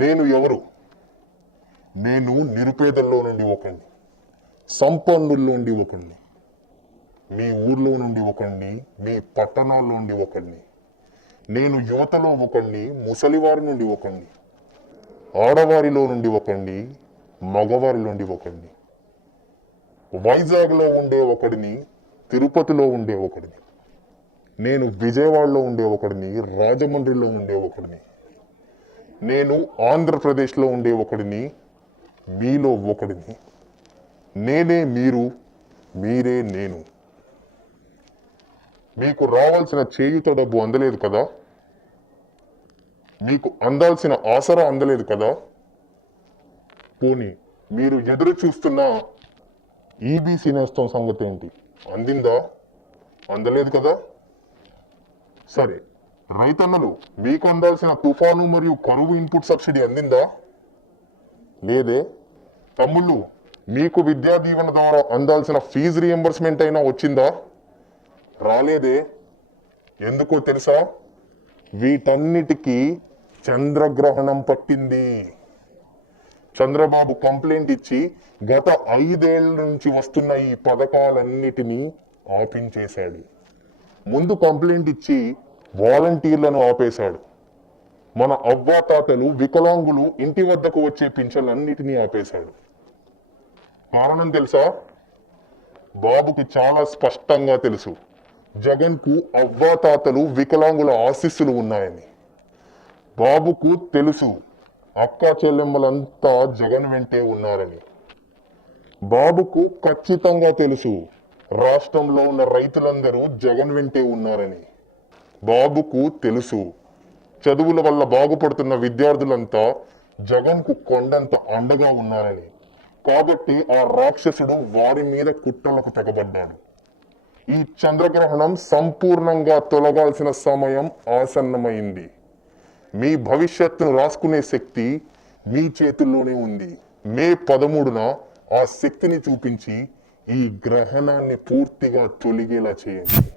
నేను ఎవరు? నేను నిరుపేదల్లో నుండి ఒకడిని, సంపన్నుల్లో నుండి ఒకడిని, మీ ఊర్లో నుండి ఒకడిని, మీ పట్టణాల్లో నుండి ఒకడిని, నేను యువతలో ఒకడిని, ముసలివారి నుండి ఒకడిని, ఆడవారిలో నుండి ఒకడిని, మగవారి నుండి ఒకడిని, వైజాగ్లో ఉండే ఒకడిని, తిరుపతిలో ఉండే ఒకడిని, నేను విజయవాడలో ఉండే ఒకడిని, రాజమండ్రిలో ఉండే ఒకడిని, నేను ఆంధ్రప్రదేశ్లో ఉండే ఒకడిని, మీలో ఒకడిని. నేనే మీరు, మీరే నేను. మీకు రావాల్సిన చేయుత డబ్బు అందలేదు కదా? మీకు అందాల్సిన ఆసరా అందలేదు కదా? పోనీ మీరు ఎదురు చూస్తున్న ఈబీసీ నేస్తం సంగతి ఏంటి? అందిందా? అందలేదు కదా? సరే, రైతన్నలు మీకు అందాల్సిన తుఫాను మరియు కరువు ఇన్పుట్ సబ్సిడీ అందిందా? లేదే. తమ్ముళ్ళు, మీకు విద్యా దీవెన ద్వారా అందాల్సిన ఫీజు రియంబర్స్మెంట్ అయినా వచ్చిందా? రాలేదే. ఎందుకో తెలుసా? వీటన్నిటికీ చంద్రగ్రహణం పట్టింది. చంద్రబాబు కంప్లైంట్ ఇచ్చి గత 5 ఏళ్ల నుంచి వస్తున్న ఈ పథకాలన్నిటినీ ఆపించేశాడు. ముందు కంప్లైంట్ ఇచ్చి వాలంటీర్లను ఆపేశాడు. మన అవ్వాతాతలు, వికలాంగులు ఇంటి వద్దకు వచ్చే పింఛన్లన్నిటినీ ఆపేశాడు. కారణం తెలుసా? బాబుకి చాలా స్పష్టంగా తెలుసు, జగన్కు అవ్వాతాతలు, వికలాంగుల ఆశీస్సులు ఉన్నాయని. బాబుకు తెలుసు, అక్క చెల్లెమ్మలంతా జగన్ వెంటే ఉన్నారని. బాబుకు ఖచ్చితంగా తెలుసు, రాష్ట్రంలో ఉన్న రైతులందరూ జగన్ వెంటే ఉన్నారని. బాబుకు తెలుసు, చదువుల వల్ల బాగుపడుతున్న విద్యార్థులంతా జగన్కు కొండంత అండగా ఉన్నారని. కాబట్టి ఆ రాక్షసుడు వారి మీద కుట్రలకు తెగబడ్డాడు. ఈ చంద్రగ్రహణం సంపూర్ణంగా తొలగాల్సిన సమయం ఆసన్నమైంది. మీ భవిష్యత్తును రాసుకునే శక్తి మీ చేతుల్లోనే ఉంది. మే 13న ఆ శక్తిని చూపించి ఈ గ్రహణాన్ని పూర్తిగా తొలగేలా చేయండి.